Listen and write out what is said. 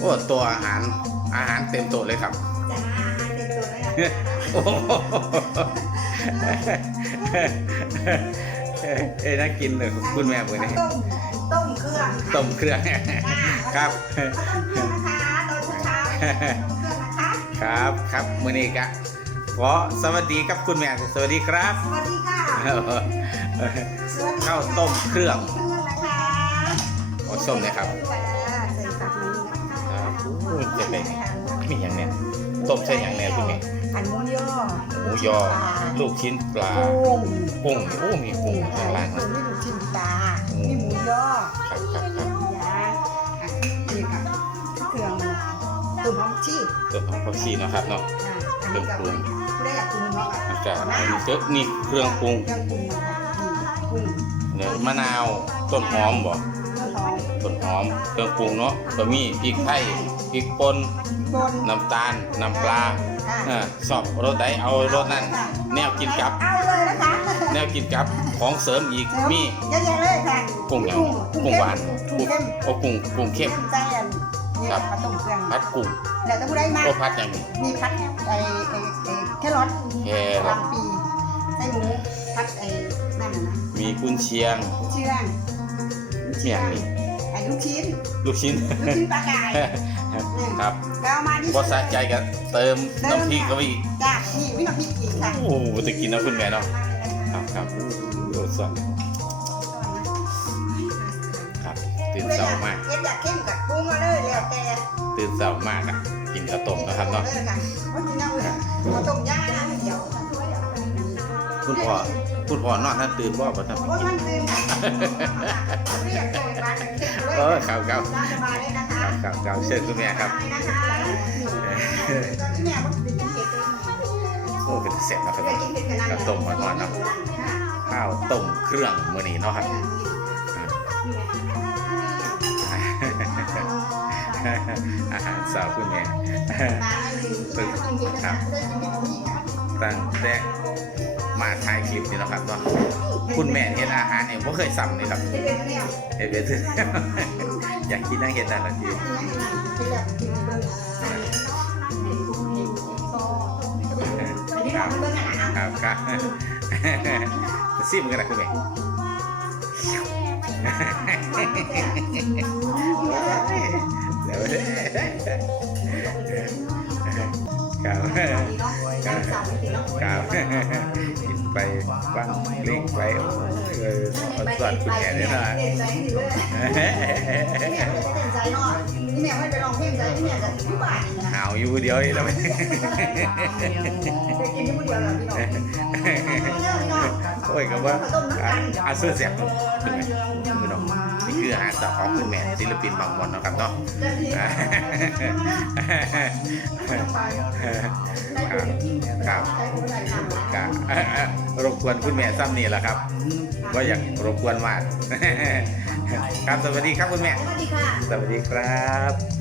โอ้ตัวอาหารอาหารเต็มโต๊ะเลยครับจะหาอาหารเด็ดตัวเลยโอ้โหเอ้ยน่ากินเลยคุณแม่มือนี้ต้มต้มเครื่องต้มเครื่องครับต้มเครื่องนะคะตอนเช้าๆต้มเครื่องนะคะ ครับครับมือนี้กะขอสวัสดีครับคุณแม่สวัสดีครับสวัสดีค่ะสวัสดีค่ะข้าวต้มเครื่อง เครื่องนะคะ โอ้ส้มเลยครับใส่ผักนี้ นะคะครับอู้จะเป็นมีอย่างเนี้ยต้มใส่อย่างเนี้ยคุณแม่อันหมูย่อหมูยอ ลูกชิ้นปลากุ้งกุ้งโอ้มีกุ้งข้างล่างกุ้งมีลูกชิ้นปลามีหมูย่อครับครับครับยาอะนี่ค่ะเครื่องตุ่มหอมชีสตัวของผักชีเนาะครับเนาะอะอันนี้กับผู้ได้อยากกินเนาะอากาศอันนี้เจอนี่เครื่องปรุงเครื่องปรุงนะคะนี่กุ้งเนี่ยมะนาวต้นหอมบ่ ต้นหอมต้นหอมเครื่องปรุงเนาะบะหมี่พริกไทยพริกป่นบนน้ำตาลน้ำปลาเออสอบรสใดเอารสนั้นแนวกินกับ เอาเลยนะคะแนวกินกับของเสริมอีกมีเยอะแยะเลยค่ะกุ้งอย่างกุ้งหวานกุ้งเข้มโอ้กุ้งกุ้งเข้มแซ่บนี่ครับปลาต้มเครื่องพัดกุ้งแล้วต้องได้มากโอ้พัดอย่างนี้มีพัดไอ้ไอ้ไอ้แครอทแครอทลำปีไส้หมูพัดไอ้นั่นน่ะนะมีกุนเชียงเชื่องเมี่ยงนี่ ไอ้ลูกชิ้นลูกชิ้น ลูกชิ้นปลากายครับแล้วเอามาดิพอสะใจก็เติมน้ำพริกเข้าไปอีกจ้านี่ไม่ต้องพริกอีกค่ะโอ้โหจะกินนะคุณแม่เนาะครับครับโอ้สดครับ ตื่นเช้ามาก เอ็ดอยากเข้มกับปรุงมาเลยแล้วแต่ตื่นเช้ามากอะ กินข้าวต้มนะครับเนาะเลยค่ะเพราะกินเอาเลยเอาต้มย่างนะเดี๋ยวคุณพ่อ คุณพ่อนอนท่านตื่นบ่บ่ท่านโอ้ยมันตื่นเรียกโจยมาเสร็จเลยเออครับครับ สบายเลยนะคะครับครับครับเชิญคุณแม่ครับ นะคะตอนนี้แม่ว่าเป็นเห็ดเลยโอ้เป็นเสร็จแล้วครับเนาดข้าวต้มหวานๆเนาะข้าวต้มเครื่องมื้อนี้เนาะครับอาหารสาวคุณแม่ ตั้งแต่ มาถ่ายคลิปนี่เนาะครับเนาะคุณแม่เห็นอาหารเนี่ยผมเคยสั่งเลยครับเห็นเป็นอยากกินนั่งเห็นนั่นละทีครับครับครับซิมกันนะคุณแม่เดี๋ยวครับ ครับกินไปฟังเพลงไปเออเอาสอนคุณแม่ด้วยนะนี่แม่ไม่ไปลองเพลงใจนี่แม่จะที่บ้านนะหาวอยู่เดียวนี่แล้วไปกินที่ผู้เดียวแล้วพี่น้องโอ้ยก็ว่าอะอาเสื้อเสียบคุณแม่น้องนี่คืออาหารสาวของคุณแม่ศิลปินบางมนนาะครับเนาะอ่าครับครับครับรบกวนคุณแม่ซ้ำนี่แหละครับ ก็อยากรบกวนมาก ครับสวัสดีครับคุณแม่ สวัสดีค่ะ สวัสดีครับได้เป็นผู้